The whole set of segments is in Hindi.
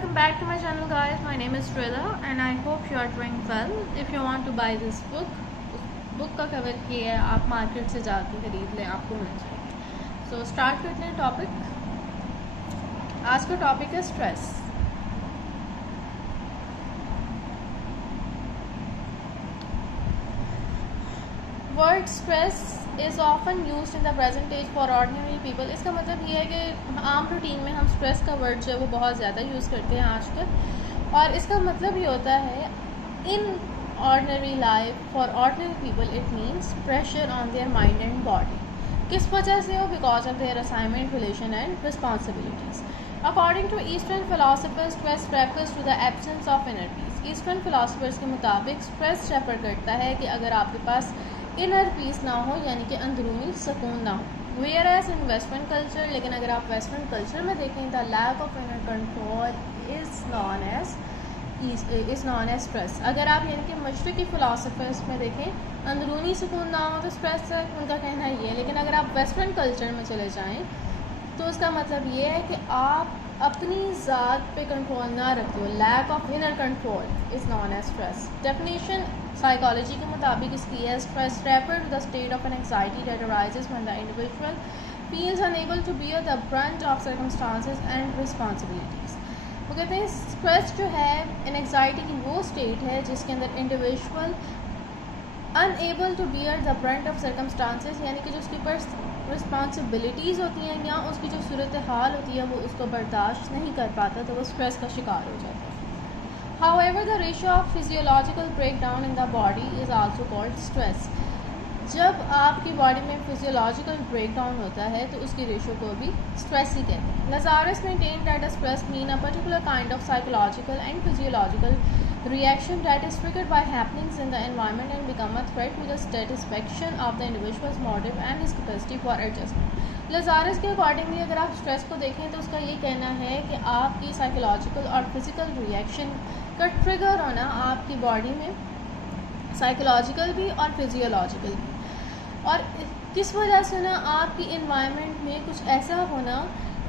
welcome back to my channel guys. My name is Trilla and I hope you are doing well. If you want to buy this book का कवर किया है, आप मार्केट से जाके खरीद लें, आपको मिल जाएगी. So स्टार्ट करते हैं टॉपिक. आज का टॉपिक है stress. Word stress is often used in the present age for ordinary people. इसका मतलब ये है कि आम रूटीन में हम स्ट्रेस का वर्ड जो है वो बहुत ज़्यादा यूज़ करते हैं आजकल, और इसका मतलब ये होता है in ordinary life for ordinary people it means pressure on their mind and body. किस वजह से हो? Because of their assignment, relation and responsibilities. According to eastern philosophers stress refers to the absence of inner peace. Eastern philosophers के मुताबिक स्ट्रेस रेफर करता है कि अगर आपके पास इनर पीस ना हो, यानी कि अंदरूनी सुकून ना हो. Whereas in western culture, लेकिन अगर आप वेस्टर्न कल्चर में देखें, the lack of inner control is known as stress. अगर आप यानी कि मशरक़ी फ़िलासफ़र्स में देखें, अंदरूनी सुकून ना हो तो स्ट्रेस है, उनका कहना ये है. लेकिन अगर आप वेस्टर्न कल्चर में चले जाएँ तो उसका मतलब ये है कि आप अपनी ज़ात पे कंट्रोल ना रखते हो. Lack of inner control is known as stress. Definition psychology के मुताबिक इसकी है stress refer to the state of an anxiety that arises when the individual feels unable to bear the brunt of circumstances and responsibilities. वो कहते हैं स्ट्रेस जो है एन एंग्जाइटी की वो स्टेट है जिसके अंदर individual unable to bear the brunt of circumstances, यानी कि जो उसके ऊपर रिस्पॉन्सिबिलिटीज़ होती हैं या उसकी जो सूरत हाल होती है वो उसको बर्दाश्त नहीं कर पाता, तो वो स्ट्रेस का शिकार हो जाता है. However, the ratio of physiological breakdown in the body is also called stress. जब आपकी बॉडी में फिजियोलॉजिकल ब्रेकडाउन होता है तो उसकी रेशो को भी स्ट्रेस ही कहते हैं. Lazarus maintained that a stress mean a particular kind of psychological and physiological reaction that is triggered by happenings in the environment and become a threat to the satisfaction of the individual's motive and his capacity for adjustment. Lazarus के अकॉर्डिंगली अगर आप स्ट्रेस को देखें तो उसका ये कहना है कि आपकी साइकोलॉजिकल और फिज़िकल रिएक्शन का ट्रिगर होना आपकी बॉडी में साइकोलॉजिकल भी और फिजियोलॉजिकल भी, और किस वजह से ना आपकी इन्वायरमेंट में कुछ ऐसा होना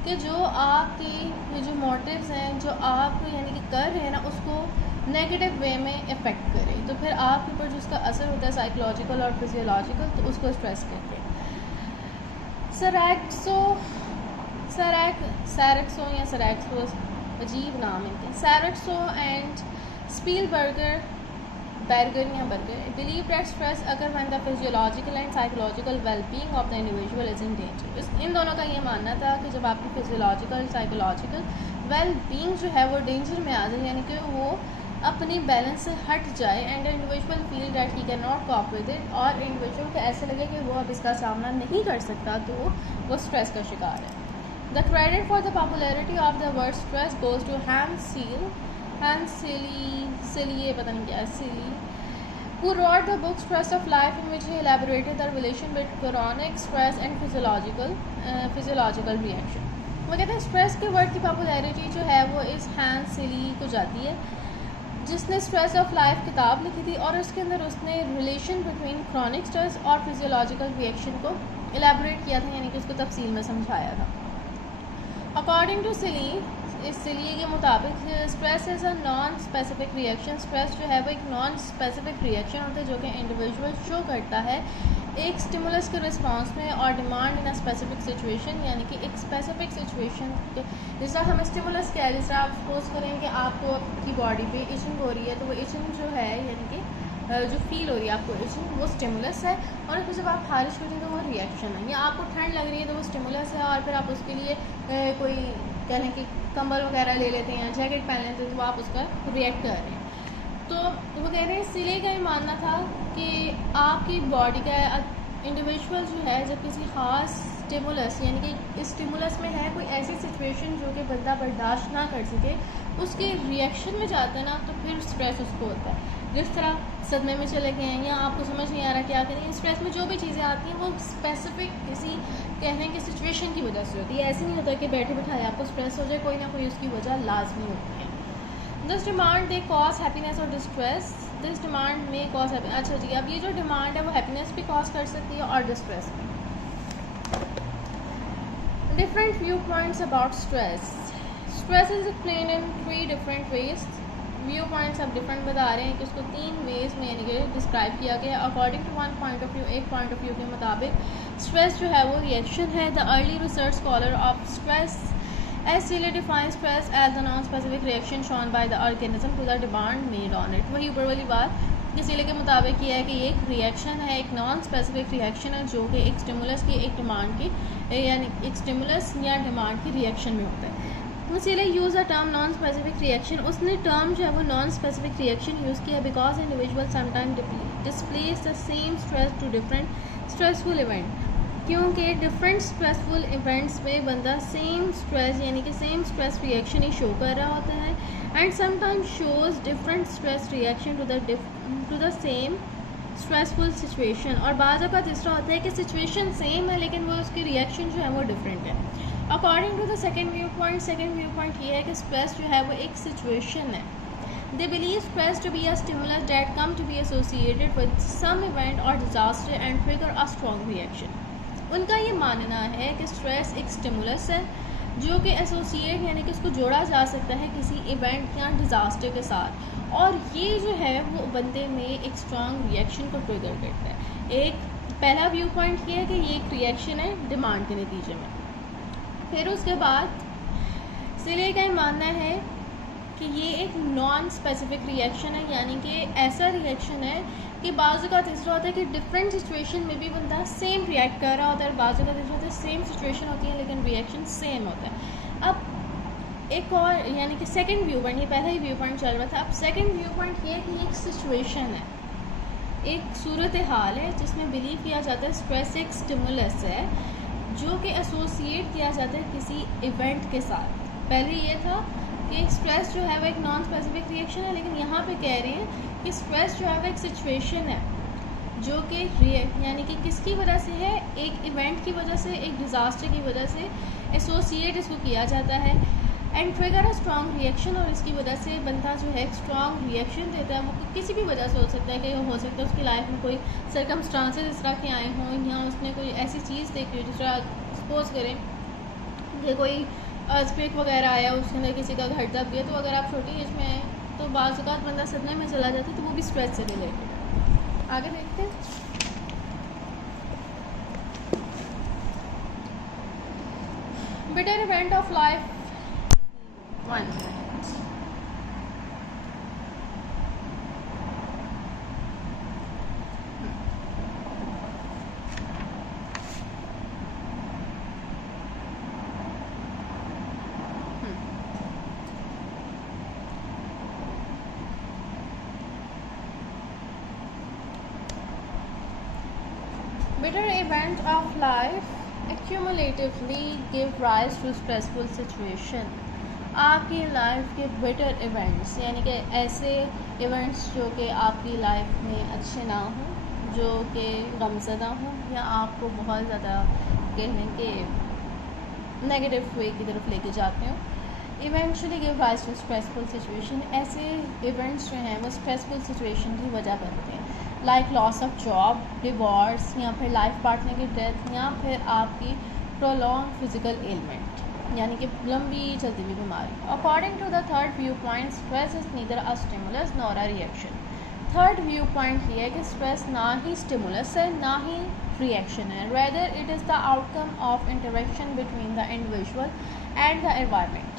कि जो आपकी जो मोटिव्स हैं जो आप यानी कि कर रहे हैं ना उसको नेगेटिव वे में इफ़ेक्ट करे, तो फिर आपके ऊपर जो उसका असर होता है साइकोलॉजिकल और फिजियोलॉजिकल, तो उसको स्ट्रेस कहते हैं. सैरेक्सो या सैरेक्सो अजीब नाम है. सैरेक्सो एंड स्पीलबर्गर या बर्गर बिलीव दैट स्ट्रेस अगर when the physiological and psychological well being of the individual is in danger. इन दोनों का ये मानना था कि जब आपकी फिजियोलॉजिकल साइकोलॉजिकल वेलबींग जो है वो डेंजर में आ जाए, यानी कि वो अपनी बैलेंस से हट जाए, and individual feel that he can not corp with it, और इंडिविजुअल को ऐसे लगे कि वो अब इसका सामना नहीं कर सकता, तो वो स्ट्रेस का शिकार है. The credit for the popularity of the word stress goes to Hans Selye, पता नहीं क्या है, Selye, who wrote the book Stress of Life, in which he elaborated the relation between chronic stress and physiological reaction. वो कहते हैं स्ट्रेस के वर्ड की पॉपुलैरिटी जो है वो इस Hans Selye को जाती है, जिसने स्ट्रेस ऑफ लाइफ किताब लिखी थी, और उसके अंदर उसने रिलेशन बिटवीन क्रॉनिक स्ट्रेस और फिजियोलॉजिकल रिएक्शन को एलैबोरेट किया था, यानी कि उसको तफसील में समझाया था. अकॉर्डिंग टू सिली के मुताबिक stress is a non specific reaction. Stress जो है वो एक नॉन स्पेसिफिक रिएक्शन होता है जो कि इंडिविजुअल शो करता है एक स्टिमुलस के रिस्पांस में और demand in a specific situation, यानी कि एक स्पेसिफिक सिचुएशन. जिस तरह हम स्टिमुलस क्या है, जिस तरह आप सपोज करें कि आपको आपकी बॉडी पे इचिंग हो रही है, तो वो इचिंग जो है यानी कि जो फील हो रही है आपको इचिंग, वो स्टिमुलस है, और फिर जब आप खारिश करते हैं तो वो रिएक्शन है. या आपको ठंड लग रही है तो वो स्टिमुलस है, और फिर आप उसके लिए कोई कह लें कि कंबल वगैरह ले लेते हैं, जैकेट पहन लेते हैं, तो आप उसका रिएक्ट कर रहे हैं. तो वो कह रहे हैं सिले का ये मानना था कि आपकी बॉडी का इंडिविजुअल जो है जब किसी ख़ास स्टिमुलस यानी कि स्टिमुलस में है कोई ऐसी सिचुएशन जो कि बंदा बर्दाश्त ना कर सके, उसके रिएक्शन में जाता है ना, तो फिर स्ट्रेस उसको होता है. जिस तरह सदमे में चले गए हैं या आपको समझ नहीं आ रहा क्या करें, स्ट्रेस में जो भी चीज़ें आती हैं वो स्पेसिफिक किसी कहने की सिचुएशन की वजह से होती है. ऐसे नहीं होता कि बैठे बिठाए आपको स्ट्रेस हो जाए, कोई ना कोई उसकी वजह लाजमी होती है. This demand they cause happiness और डिस्ट्रेस. दिस डिमांड में कॉज हैप्पीनेस. अच्छा जी, अब ये जो डिमांड है वो हैप्पीनेस भी कॉज कर सकती है और डिस्ट्रेस भी. Different view points about stress. Stress is explain in 3 different ways. View points अब डिफरेंट बता रहे हैं कि उसको 3 वेज में यानी कि डिस्क्राइब किया गया है। According to one point of view, एक पॉइंट ऑफ व्यू के मुताबिक स्ट्रेस जो है वो रिएक्शन है। The early research scholar of stress Seeley defines stress as the non-specific reaction shown by the organism to the demand made on it। वही ऊपर वाली बात कि सीले के मुताबिक ये है कि ये एक रिएक्शन है, एक नॉन स्पेसिफिक रिएक्शन है जो कि एक स्टिमुलस की एक डिमांड की यानी एक स्टिमुलस या डिमांड की रिएक्शन में होता है। Selye use a term non specific reaction, उसने टर्म जो है वो नॉन स्पेसिफिक रिएक्शन यूज़ किया because individual sometime displace the same stress to different stressful event, क्योंकि डिफरेंट स्ट्रेसफुल इवेंट्स में बंदा सेम स्ट्रेस यानी कि सेम स्ट्रेस रिएक्शन ही शो कर रहा होता है and sometime shows different stress reaction to the same stressful situation. और बाज़ का तीसरा होता है कि सिचुएशन सेम है लेकिन वो उसकी रिएक्शन जो है वो डिफरेंट है। According to the second view point ये है कि स्ट्रेस जो है वो एक सिचुएशन है। They believe stress to be a stimulus that come to be associated with some event or disaster and trigger a strong reaction। उनका ये मानना है कि स्ट्रेस एक स्टिमुलस है जो कि एसोसिएट यानी कि उसको जोड़ा जा सकता है किसी इवेंट या डिज़ास्टर के साथ, और ये जो है वो बंदे में एक स्ट्रॉन्ग रिएक्शन को ट्रिगर करता है। एक पहला व्यू पॉइंट ये है कि ये एक रिएक्शन है डिमांड के नतीजे में। फिर उसके बाद सीले का मानना है कि ये एक नॉन स्पेसिफिक रिएक्शन है, यानी कि ऐसा रिएक्शन है कि बाज़ का तीसरा होता है कि डिफरेंट सिचुएशन में भी बंदा सेम रिएक्ट कर रहा होता है, बाज़ का तीसरा होता है सेम सिचुएशन होती है लेकिन रिएक्शन सेम होता है। अब एक और यानी कि सेकंड व्यू पॉइंट, ये पहला ही व्यू पॉइंट चल रहा था, अब सेकंड व्यू पॉइंट ये है कि एक सिचुएशन है, एक सूरत हाल है जिसमें बिलीव किया जाता है स्ट्रेस एक स्टिमुलस है जो कि एसोसिएट किया जाता है किसी इवेंट के साथ। पहले ये था कि स्ट्रेस जो है वो एक नॉन स्पेसिफिक रिएक्शन है, लेकिन यहाँ पे कह रहे हैं कि स्ट्रेस जो है वो एक सिचुएशन है जो कि यानी कि किसकी वजह से है, एक इवेंट की वजह से, एक डिज़ास्टर की वजह से एसोसिएट इसको किया जाता है and trigger a strong reaction, और इसकी वजह से बंदा जो है एक स्ट्रॉन्ग रिएक्शन देता है। वो किसी भी वजह से हो सकता है कि हो सकता है उसकी लाइफ में कोई सर्कमस्टांसेस इस तरह के आए हों या उसने कोई ऐसी चीज़ देखी हो, जिस तरह सपोज करें कि कोई अर्थक्वेक वगैरह आया, उसके अंदर किसी का घर दब गया, तो अगर आप छोटी एज में हैं तो बाज़ औक़ात बंदा सदमे में चला जाता है, तो वो भी स्ट्रेस से रिलेटेड है। आगे देखते हैं। Bitter event of life 1। Bitter event of life accumulatively give rise to stressful situation। आपकी लाइफ के बिटर इवेंट्स यानी कि ऐसे इवेंट्स जो कि आपकी लाइफ में अच्छे ना हों, जो कि गमज़दा हों या आपको बहुत ज़्यादा कहने के नेगेटिव वे की तरफ लेके जाते हो, eventually give rise to stressful situation. ऐसे इवेंट्स जो हैं वो स्ट्रेसफुल सिचुएशन की वजह बनते हैं, like loss of job, divorce या फिर लाइफ पार्टनर की डेथ या फिर आपकी प्रोलॉन्ग फिजिकल एलिमेंट यानी कि लंबी चलती हुई बीमारी। According to the third view point stress is neither a stimulus nor a reaction. Third view point ये है कि स्ट्रेस ना ही स्टिमुलस है ना ही रिएक्शन है, rather it is the outcome of interaction between the individual and the environment.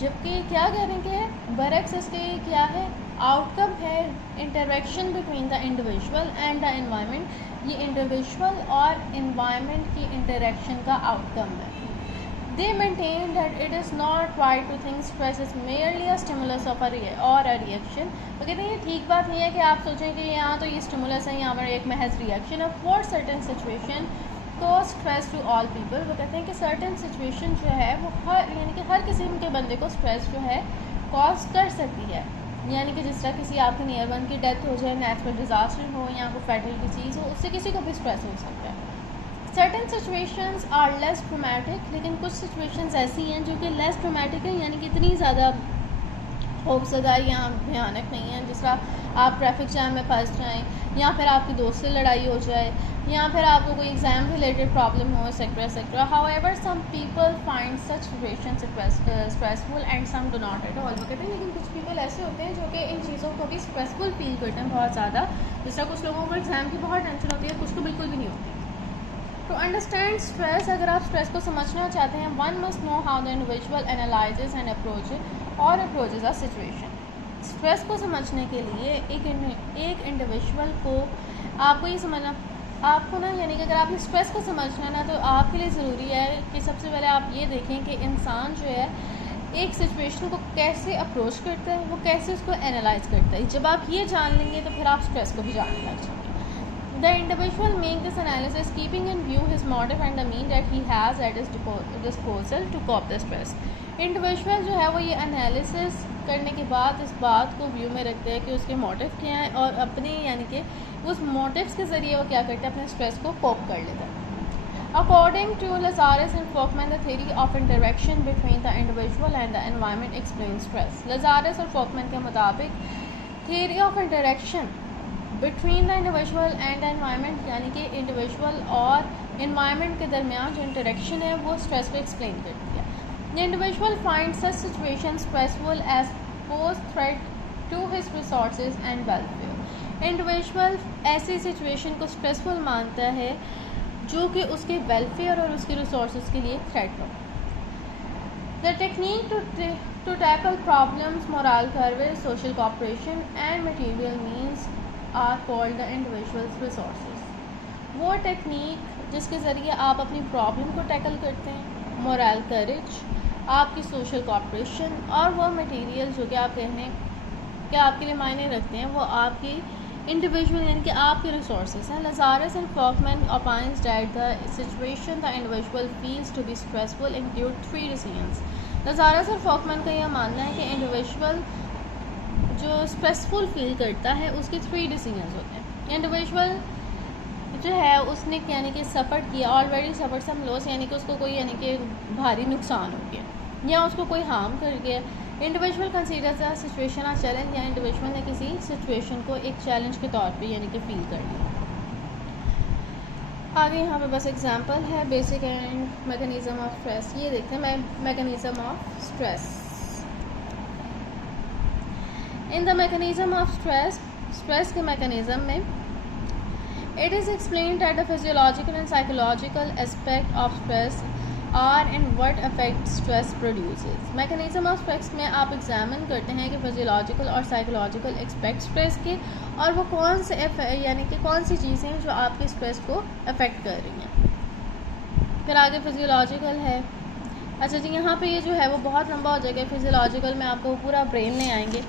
जबकि क्या कहने के बरक्स इसके क्या है, आउटकम है interaction between the individual and the environment. ये इंडिविजुअल और एनवायरनमेंट की इंटरेक्शन का आउटकम है। They maintain that it is not right to think stress is merely a stimulus of और अ रिएक्शन। तो कहते हैं ये ठीक बात नहीं है कि आप सोचें कि यहाँ तो ये स्टिमुलस है, यहाँ पर एक महज रिएक्शन है। For certain situation cause stress to all people. वो कहते हैं कि सर्टेन सिचुएशन जो है वो हर यानी कि हर किस्म के बंदे को स्ट्रेस जो है कॉज कर सकती है, यानी कि जिस तरह किसी आपके नियर वन की डेथ हो जाए, नेचुरल डिज़ास्टर हो या कोई फैटल डिजीज़ हो, उससे किसी को भी स्ट्रेस हो सकता है। Certain situations are less traumatic, लेकिन कुछ सिचुएशंस ऐसी हैं जो कि लेस ट्रॉमेटिक है, यानी कि इतनी ज़्यादा खौफजदा या भयानक नहीं है। जिस तरह आप ट्रैफिक जैम में फंस जाएं, या फिर आपकी दोस्त से लड़ाई हो जाए, या फिर आपको कोई एग्ज़ाम रिलेटेड प्रॉब्लम हो, etcetera etcetera. However some people find such situation stressful and some do not at all. वो कहते हैं लेकिन कुछ पीपल ऐसे होते हैं जो कि इन चीज़ों को भी स्ट्रेसफुल फील करते हैं बहुत ज़्यादा। जिस तरह कुछ लोगों को एग्ज़ाम की बहुत टेंशन होती है, कुछ को बिल्कुल भी नहीं होती। टू अंडरस्टैंड स्ट्रेस, अगर आप स्ट्रेस को समझना चाहते हैं, one must know how the individual analyses and approaches a situation. Stress को समझने के लिए एक इंडिविजुअल को आपको ये समझना, आपको ना यानी कि अगर आपने स्ट्रेस को समझना है ना, तो आपके लिए ज़रूरी है कि सबसे पहले आप ये देखें कि इंसान जो है एक सिचुएशन को कैसे अप्रोच करता है, वो कैसे उसको एनालाइज करता है। जब आप ये जान लेंगे तो फिर आप स्ट्रेस को भी जानने लग जाएंगे। The individual make this analysis keeping in view his motive and the mean that he has at his disposal to cope the stress. Individual जो है वो ये एनालिसिस करने के बाद इस बात को व्यू में रखते हैं कि उसके मोटिव क्या हैं, और अपने यानी कि उस मोटिव्स के ज़रिए वो क्या करते हैं, अपने स्ट्रेस को कोप कर लेते हैं। According to Lazarus and Folkman, the theory of interaction between the individual and the environment explain stress. Lazarus और फॉकमैन के मुताबिक theory of interaction between the individual and the environment, यानी कि इंडिविजुअल और इन्वायरमेंट के दरमियान जो इंटरेक्शन है वो स्ट्रेस को एक्सप्लेन करती है। The individual find such situation stressful as pose threat to his resources and welfare. Individual ऐसी सिचुएशन को स्ट्रेसफुल मानता है जो कि उसके वेलफेयर और उसके रिसोर्सेज के लिए थ्रेट हो। The technique to tackle problems, moral courage, social cooperation and material means are called the individuals resources. वो टेक्निक जिसके ज़रिए आप अपनी प्रॉब्लम को टैकल करते हैं, मोरल करेज, आपकी सोशल कोऑपरेशन, और वो मटेरियल जो कि आप कहने कि आपके लिए मायने रखते हैं, वो आपकी इंडिविजुअल यानी कि आपके रिसोर्सेज हैं। Lazarus and Folkman opines that the situation the individual feels to be stressful include 3 decisions. Lazarus और फॉकमैन का यह मानना है कि इंडिविजुअल जो स्ट्रेसफुल फील करता है उसके 3 डिसीजंस होते हैं। इंडिविजुअल जो है उसने यानी कि सफ़र किया, ऑलरेडी सफ़र सम लॉस, यानी कि उसको कोई यानी कि भारी नुकसान हो गया या उसको कोई हार्म कर गया। Individual considers the situation a challenge, या इंडिविजुअल ने किसी सिचुएशन को एक चैलेंज के तौर पे यानी कि फील कर लिया। आगे यहाँ पे बस एग्जांपल है basic and mechanism of stress. ये देखते हैं mechanism of stress. In the mechanism of stress के मैकेनिज़्म में it is explained that the physiological and psychological aspect of stress are and what effect stress produces. mechanism of stress में आप एग्जामिन करते हैं कि फिजियोलॉजिकल और साइकोलॉजिकल एस्पेक्ट स्ट्रेस के, और वो कौन से यानी कि कौन सी चीज़ें हैं जो आपके स्ट्रेस को अफेक्ट कर रही हैं। फिर आगे फिजियोलॉजिकल है। अच्छा जी, यहाँ पे ये जो है वो बहुत लंबा हो जाएगा। फिजियोलॉजिकल में आपको पूरा ब्रेन ले आएंगे,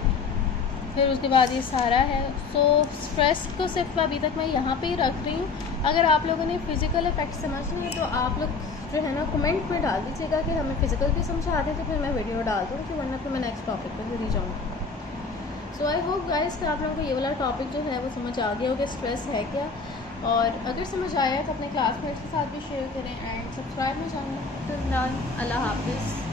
फिर उसके बाद ये सारा है। सो स्ट्रेस को सिर्फ अभी तक मैं यहाँ पे ही रख रही हूँ। अगर आप लोगों ने फ़िज़िकल इफेक्ट समझना है तो आप लोग जो है ना कमेंट में डाल दीजिएगा कि हमें फ़िज़िकल भी समझा दें, तो फिर मैं वीडियो डाल दूँ, कि वरना फिर मैं नेक्स्ट टॉपिक पर चली जाऊँगी। सो आई होप गाइस कि आप लोगों को ये वाला टॉपिक जो है वो समझ आ गया होगा, स्ट्रेस है क्या। और अगर समझ आया तो अपने क्लासमेट्स के साथ भी शेयर करें एंड सब्सक्राइब में जाना। अल्लाह हाफिज़।